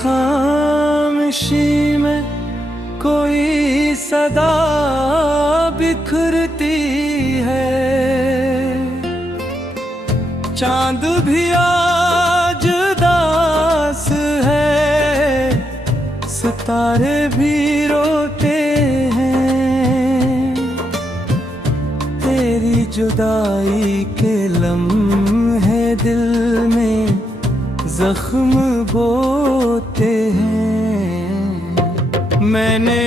खामोशी में कोई सदा बिखरती है। चांद भी आज उदास है, सितारे भी रोते हैं। तेरी जुदाई के लम्हे दिल में जख्म बोते हैं। मैंने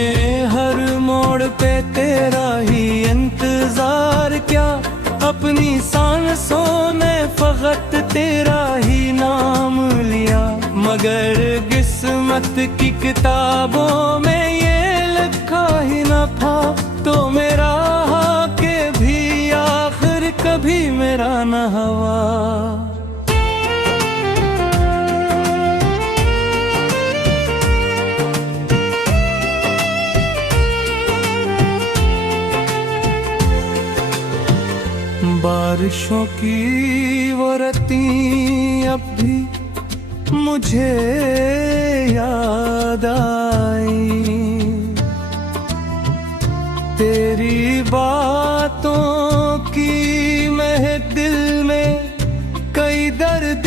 हर मोड़ पे तेरा ही इंतजार किया, अपनी सांसों में फकत तेरा ही नाम लिया। मगर किस्मत की किताबों में ये लिखा ही न था, तो मेरा के भी आखिर कभी मेरा न हुआ। बारिशों की वो रत्ती अब भी मुझे याद आई। तेरी बातों की महफिल में कई दर्द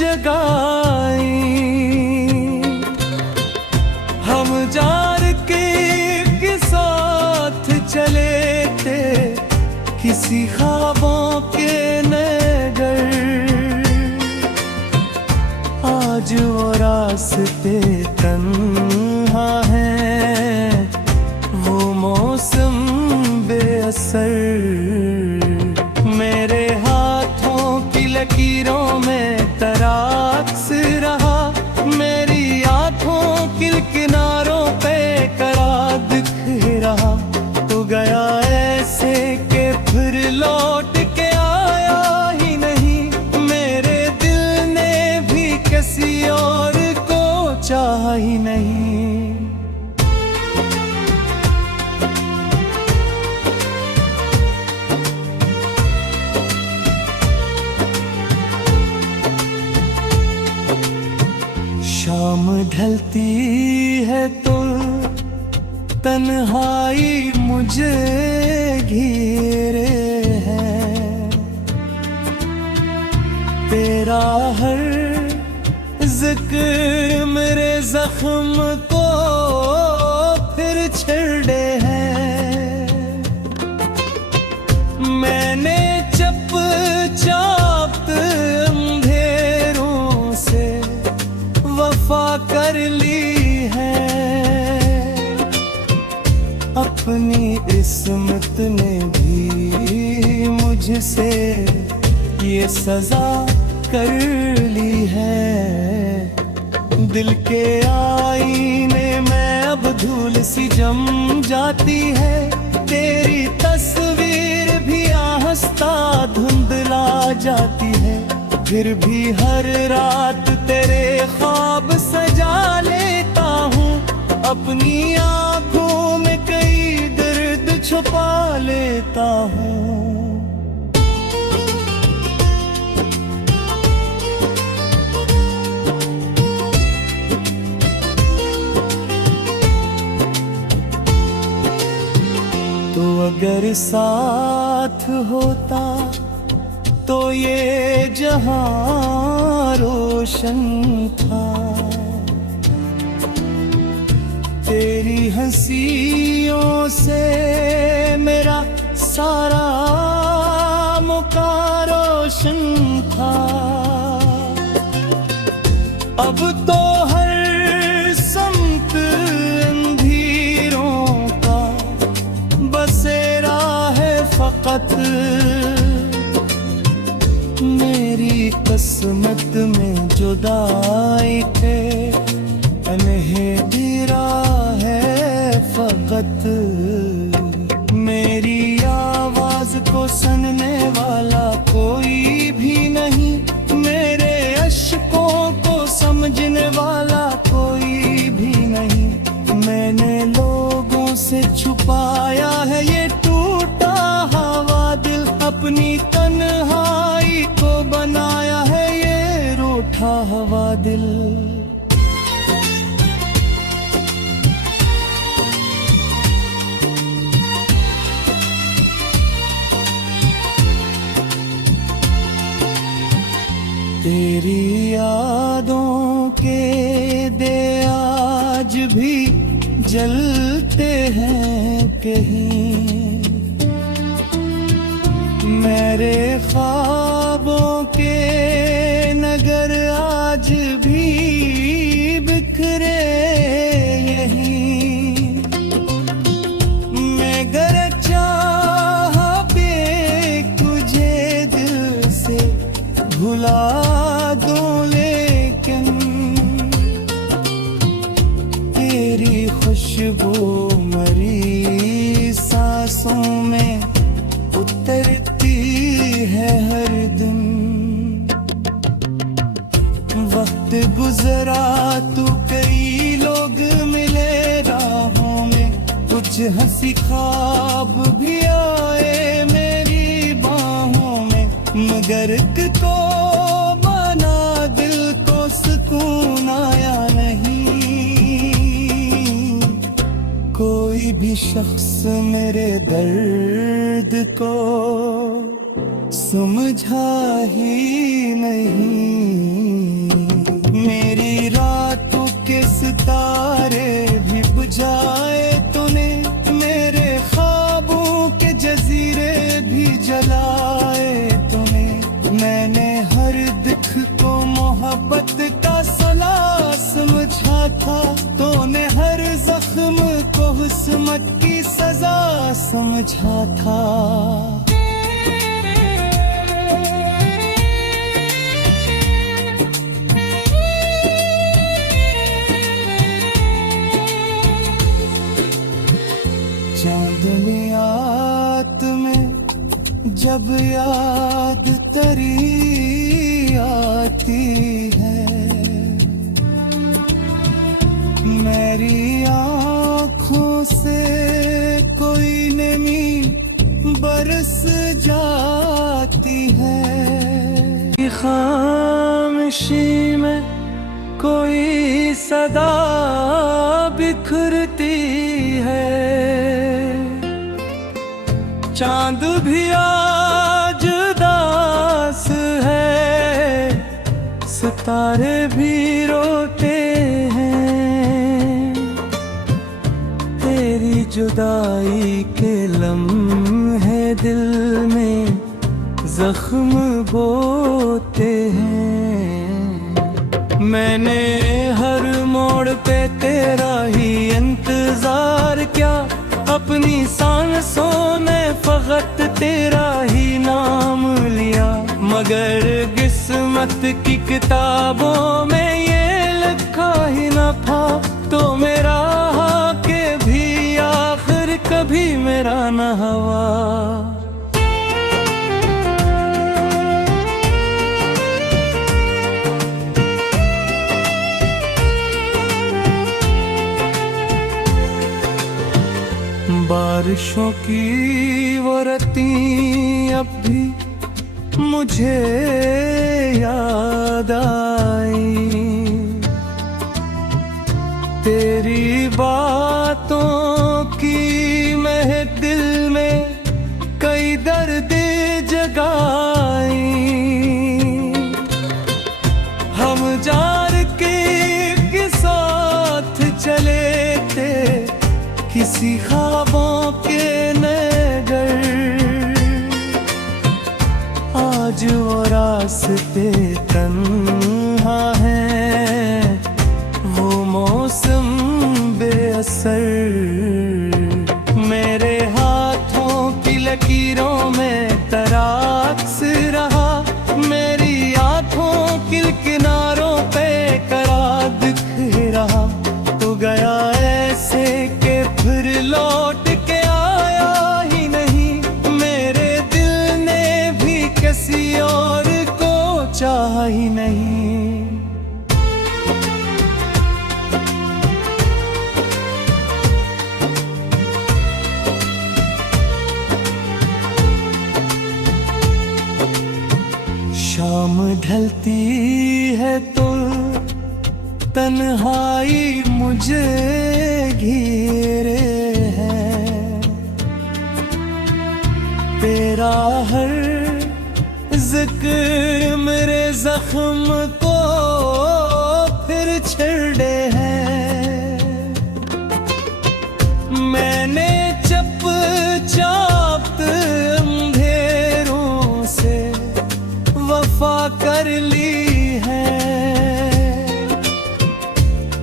जगाई। हम जार के साथ चले थे किसी ख्वाबों के नगर। आज वो रास्ते तन्हा हैं, वो मौसम बेअसर। मेरे हाथों की लकीरों में तराक्स रहा, मेरी आँखों की किनारों पे करा दिख रहा। तो गया ऐसे के फिर लौट के आया ही नहीं, मेरे दिल ने भी किसी और को चाहा ही नहीं। शाम ढलती है तो तन्हाई मुझे घेरे है। तेरा हर जिक्र मेरे जख्म को फिर छेड़े है। मैंने चुपचाप अंधेरों से वफा कर ली है। अपनी किस्मत ने भी मुझसे ये सजा कर ली है। दिल के आईने में अब धूल सी जम जाती है। तेरी तस्वीर भी आहिस्ता धुंधला जाती है। फिर भी हर रात तेरे ख्वाब सजा लेता हूँ, अपनी आँखों में कई दर्द छुपा लेता हूँ। तो अगर साथ होता तो ये जहां रोशन था। तेरी हंसियों से मेरा सारा मौका रोशन था। अब तो हर समत अंधेरों का बसेरा है फकत। मेरी किस्मत में जुदाई थे अंधेरा है फकत। मेरी आवाज को सुनने वाला कोई भी नहीं, मेरे अश्कों को समझने वाला कोई भी नहीं। मैंने लोगों से छुपाया है ये टूटा हुआ दिल, अपनी तन्हाई को बनाया है ये रूठा हुआ दिल। भी जलते हैं कहीं। मेरे ख्वाबों के नगर आज भी बिखरे यहीं। मैं गर चाह भी तुझे दिल से भुला दूं, लेकिन तेरी खुशबू मरी सांसों में उतरती है हर दिन। वक्त गुजरा तो कई लोग मिले राहों में, कुछ हंसी ख्वाब भी आए मेरी बाहों में, मगर एक को बना दिल को सुकून आया नहीं। कोई भी शख्स मेरे दर्द को समझा ही नहीं। मेरी रातों के सितारे भी बुझाए तूने, मेरे ख्वाबों के जजीरे भी जलाए तूने। मैंने हर दुख को मोहब्बत का सला समझा था, तूने हर जख्म को हुस्मत की सजा समझा था। चांदनियात में जब याद तेरी आती है, मेरी आँखों से कोई नमी बरस जाती है। खामोशी में कोई सदा बिखरती है, चांद भी आज उदास है, सितारे भी रोते हैं। तेरी जुदाई के लम्हे दिल में जख्म बोते हैं। मैंने हर मोड़ पे तेरा ही इंतजार किया, अपनी सांसों में फकत तेरा ही नाम लिया, मगर किस्मत की किताबों में ये लिखा ही न था, तो मेरा के भी आखिर कभी मेरा न हुआ। बारिशों की वो रती अब भी मुझे याद आई, तेरी बातों की महफिल में कई दर्द जगाई। हम जार के साथ चले थे किसी ख्वाबों के नगर, आज वो रास्ते तन्हा हैं, वो मौसम बेअसर। मेरे हाथों की लकीरों में तराक्स रहा, मेरी आँखों की किनारों पे करा दिख रहा। तो गया ऐसे के फिर लौट के आया ही नहीं, मेरे दिल ने भी किसी और को चाहा ही नहीं। शाम ढलती है तो तन्हाई मुझे घेरे है, तेरा हर जिक्र मेरे जख्म को फिर छेड़े है।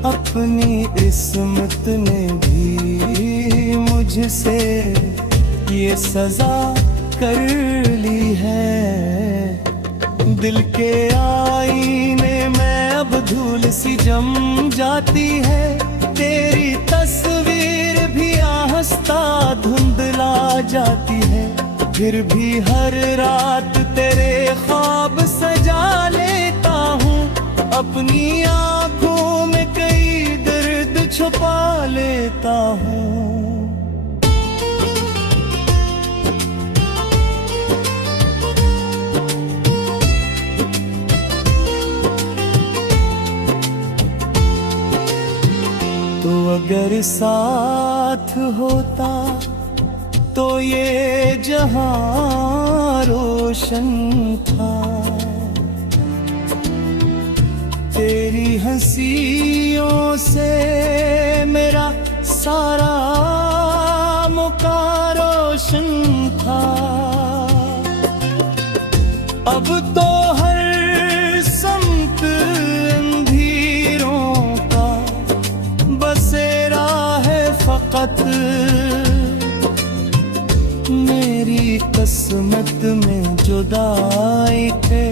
अपनी इस्मत ने भी मुझसे ये सजा कर ली है। दिल के आईने में अब धूल सी जम जाती है, तेरी तस्वीर भी आहिस्ता धुंधला जाती है। फिर भी हर रात तेरे ख्वाब सजा लेता हूँ, अपनी आंखों में कई दर्द छुपा लेता हूँ। तो अगर साथ होता तो ये जहां रोशन था, तेरी हंसियों से मेरा सारा मौका रोशन था। अब तो हर समत अंधेरों का बसेरा है फकत, मेरी किस्मत में जुदाई थे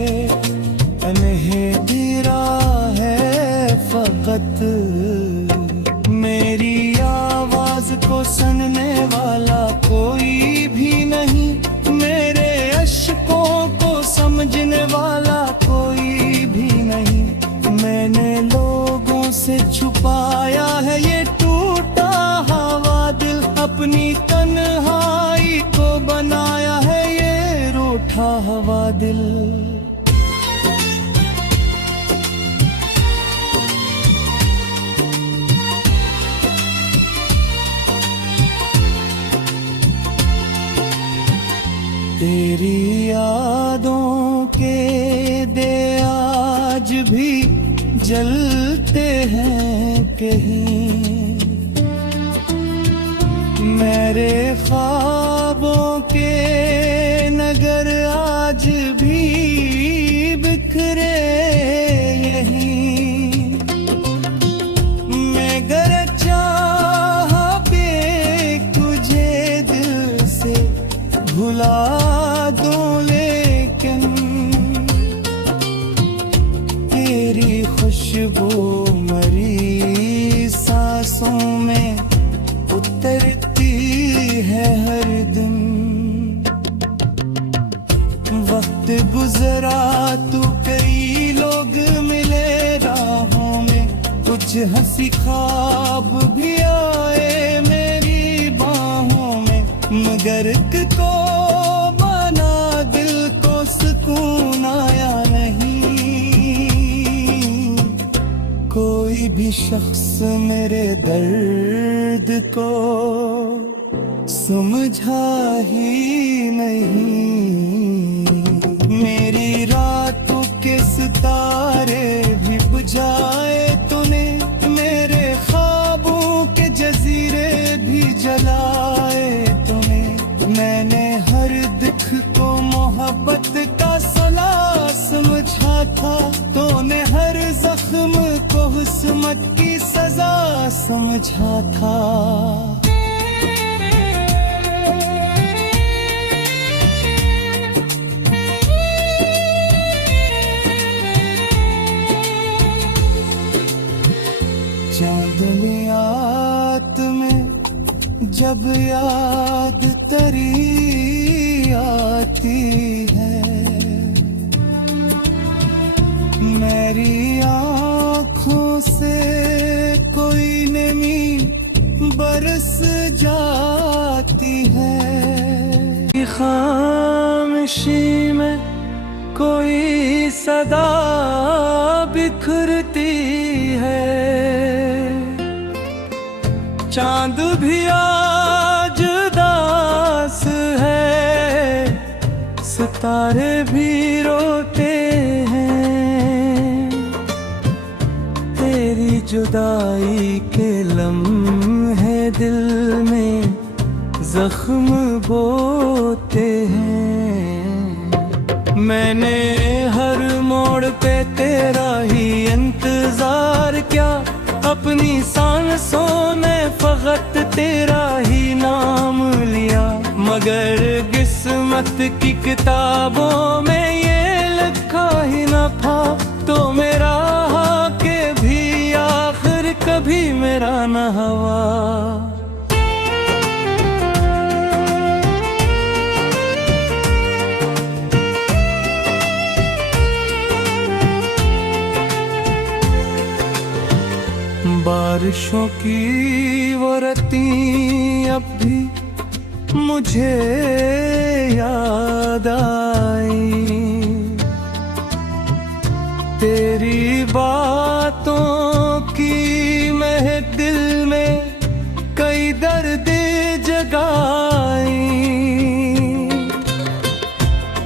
अनहेरा है फकत। मेरी आवाज को सुनने वाला कोई भी नहीं, मेरे अश्कों को समझने वाला कोई भी नहीं। मैंने लोगों से छुपाया है ये टूटा हुआ दिल, अपनी तन्हाई को बनाया है ये रूठा हुआ दिल। तेरी यादों के दे आज भी जलते हैं कहीं, मेरे ख्वाबों के नगर आज भी बिखरे यहीं। मैं गर चाह पे तुझे दिल से भुला दूं, लेकिन तेरी खुशबू मरी सांसों में उतरती है हर दिन। वक्त गुजरा तो कई लोग मिले राहों में, कुछ हंसी ख्वाब भी आए मेरी बाहों में, मगर को बना दिल को सुकून आया नहीं। कोई भी शख्स मेरे दर्द को समझा ही नहीं। मेरी रातों के सितारे भी बुझाए तूने, मेरे ख्वाबों के जजीरे भी जलाए तूने। मैंने हर दुख को मोहब्बत का सला समझा था, तूने हर जख्म को हुस्मत की सजा समझा था। चांदनियात में जब याद तेरी आती है, मेरी आँखों से कोई नमी बरस जाती है। खामोशी में कोई सदा बिखरती है, चांद भी आज उदास है, सितारे भी रोते हैं। तेरी जुदाई के लम्हे दिल में जख्म बोते हैं। मैंने हर मोड़ पे तेरा ही इंतजार किया, अपनी सांसों में फकत तेरा ही नाम लिया। मगर किस्मत की किताबों में ये लिखा ही न था, तो मेरा के भी आखिर कभी मेरा न हुआ। बारिशों की वो रती अब भी मुझे याद आई, तेरी बातों की महक दिल में कई दर्द जगाई।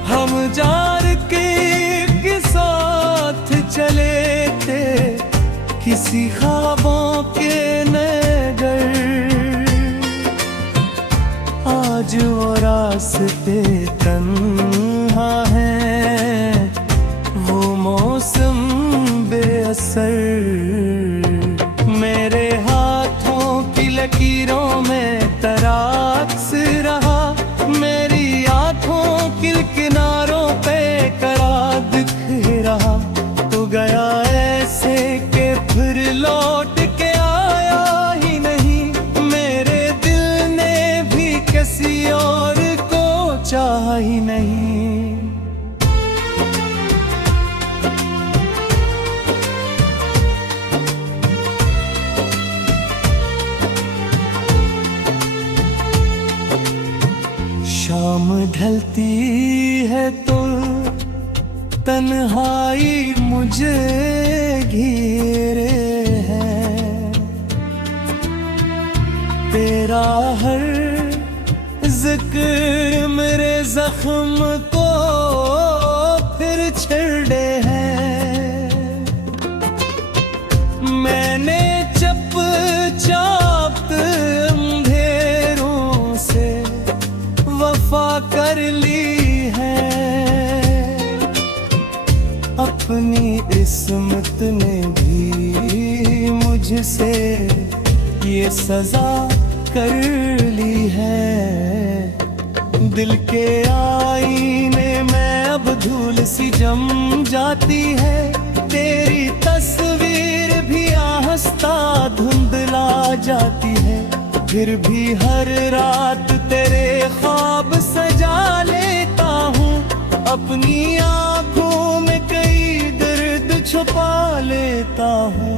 हम जार के साथ चले थे किसी ख्वाबों के नगर, आज वो रास्ते तन्हा हैं, वो मौसम बेअसर। मेरे हाथों की लकीरों में तराक्स रहा, मेरी आँखों की किनारों पे करा दिख रहा। तो गया ऐसे के फिर लौट के आया ही नहीं, मेरे दिल ने भी किसी और को चाहा ही नहीं। शाम ढलती है तो तन्हाई मुझे घेरे है, तेरा हर जिक्र मेरे जख्म को फिर छेड़े है। मैंने चुपचाप अंधेरों से वफा कर ली है, अपनी किस्मत ने भी मुझसे ये सजा कर ली है। दिल के आईने में अब धूल सी जम जाती है, तेरी तस्वीर भी आहिस्ता धुंधला जाती है। फिर भी हर रात तेरे ख्वाब सजा लेता हूँ, अपनी आँखों में कई दर्द छुपा लेता हूँ।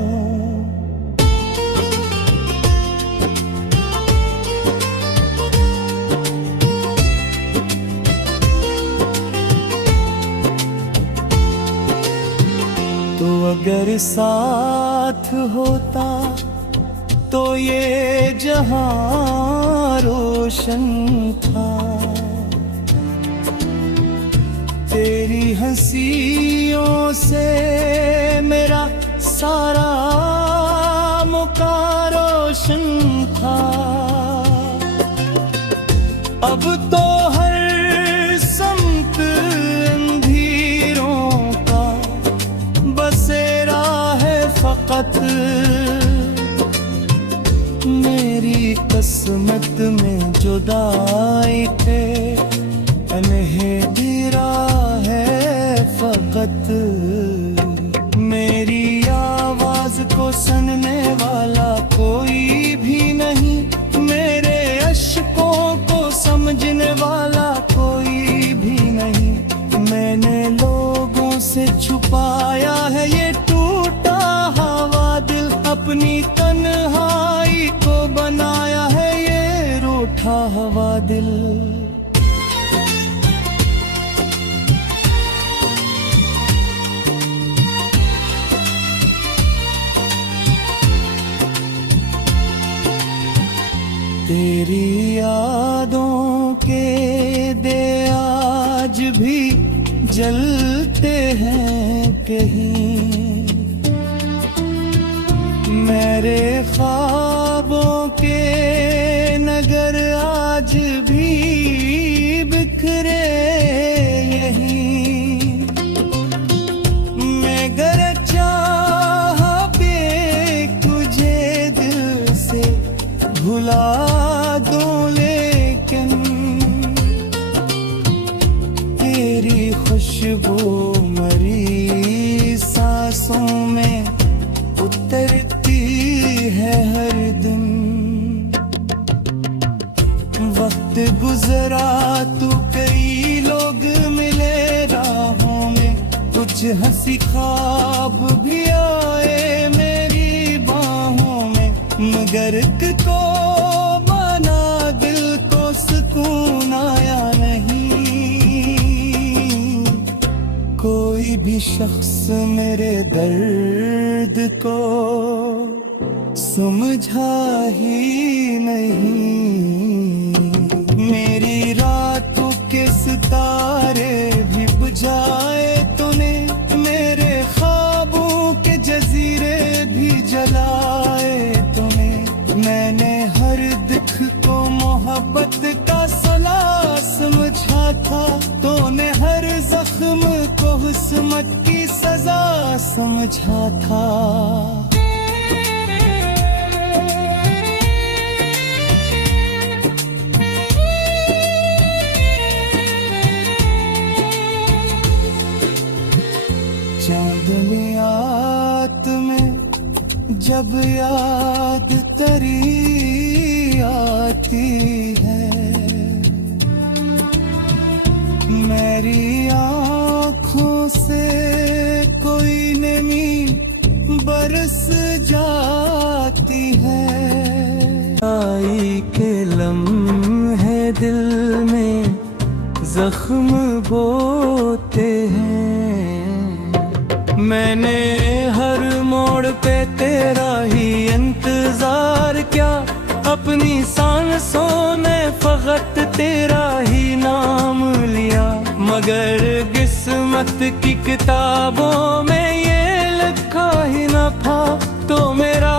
तो अगर साथ होता तो ये जहां रोशन था, तेरी हंसियों से मेरा सारा मौका रोशन था। अब तो हर समत अंधेरों का बसेरा है फकत, मेरी किस्मत में जुदाई थे अन्हेरा है फकत। मेरी आवाज को सुनने वाला कोई भी नहीं, मेरे अश्कों को समझने वाला कोई भी नहीं। मैंने लोगों से छुपाया है ये टूटा हुआ दिल, अपनी तन्हाई को बनाया है ये रूठा हुआ दिल। तेरी यादों के दे आज भी जलते हैं कहीं, मेरे ख्वाबों के नगर आज भी बिखरे यहीं। मैं गर चाह भी तुझे बुला दूं लेकिन तेरी खुशबू मरी सांसों में उतरती है हर दिन। वक्त गुजरा तू कई लोग मिले राहों में, कुछ हंसी ख्वाब भी आए मेरी बाहों में, मगर एक को बना दिल को सुकून आया नहीं। कोई भी शख्स मेरे दर्द को समझा ही नहीं। मेरी रातों के सितारे भी बुझाए तूने, मेरे ख्वाबों के जजीरे भी जलाए तूने। मैंने हर दुख को मोहब्बत का सला समझा था, तूने हर जख्म को हुस्मत की सजा समझा था। चांदनी रात में जब याद तेरी आती है, मेरी आँखों से कोई नमी बरस जाती है। आई के लम्हे दिल में जख्म बोते हैं, मैंने हर मोड़ पे तेरा ही इंतजार किया। अपनी सांसों ने फकत तेरा ही नाम लिया, मगर किस्मत की किताबों में ये लिखा ही न था तो मेरा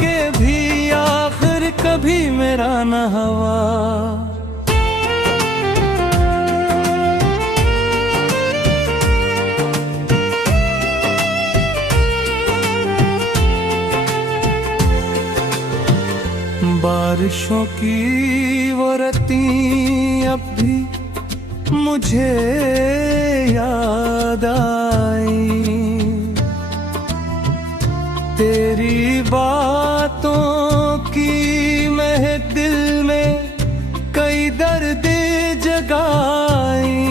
के भी आखिर कभी मेरा न हुआ। बारिशों की वो रती अब भी मुझे याद आई, तेरी बातों की महक दिल में कई दर्द जगाई।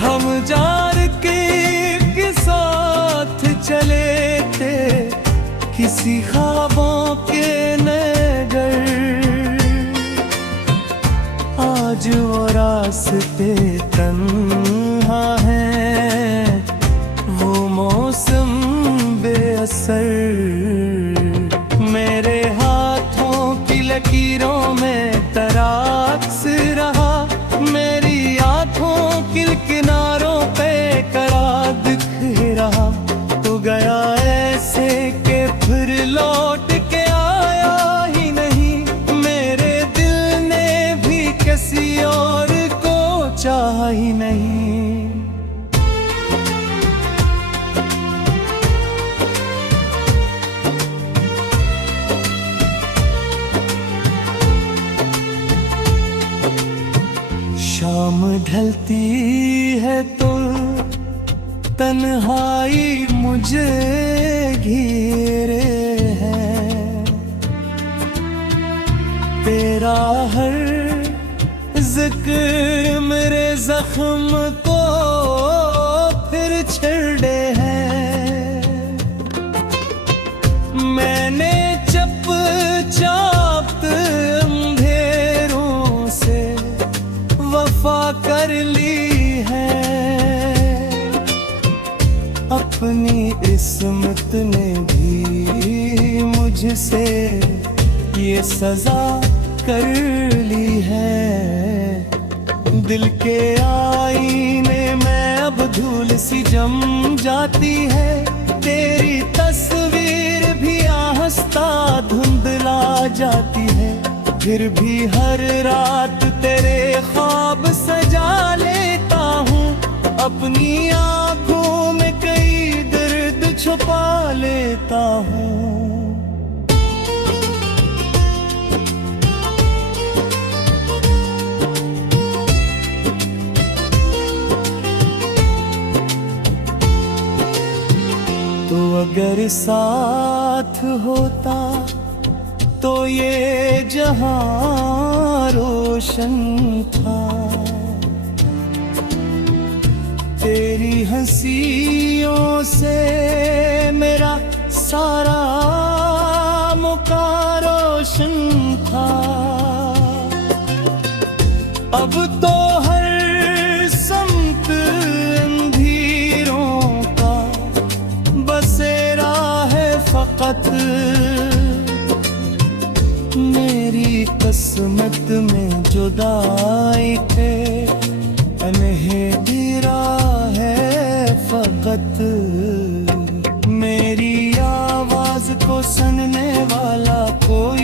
हम जार के साथ चले थे किसी ख्वाबों के नगर, आज वो रास्ते तन्हा हैं, वो मौसम बेअसर। मेरे हाथों की लकीरों में तराक्स रहा, मेरी आँखों की किनारों पे करा दिख रहा। तो गया ऐसे के फिर लौट के आया ही नहीं, मेरे दिल ने भी किसी और को चाहा ही नहीं। शाम ढलती है तो तन्हाई मुझे घेरे है, तेरा हर जिक्र मेरे जख्म को फिर छेड़े है। मैंने चुपचाप अंधेरों से वफा कर ली है, अपनी किस्मत ने भी मुझसे ये सजा कर ली है। दिल के आईने में अब धूल सी जम जाती है, तेरी तस्वीर भी आहिस्ता धुंधला जाती है। फिर भी हर रात तेरे ख्वाब सजा लेता हूँ, अपनी आँखों में कई दर्द छुपा लेता हूँ। अगर साथ होता तो ये जहां रोशन था। तेरी हंसियों से मेरा सारा मौका रोशन था। अब तो हर समत अंधेरों का बसेरा है फकत। मेरी किस्मत में जुदाई थे अंधेरा है फकत। मेरी आवाज को सुनने वाला कोई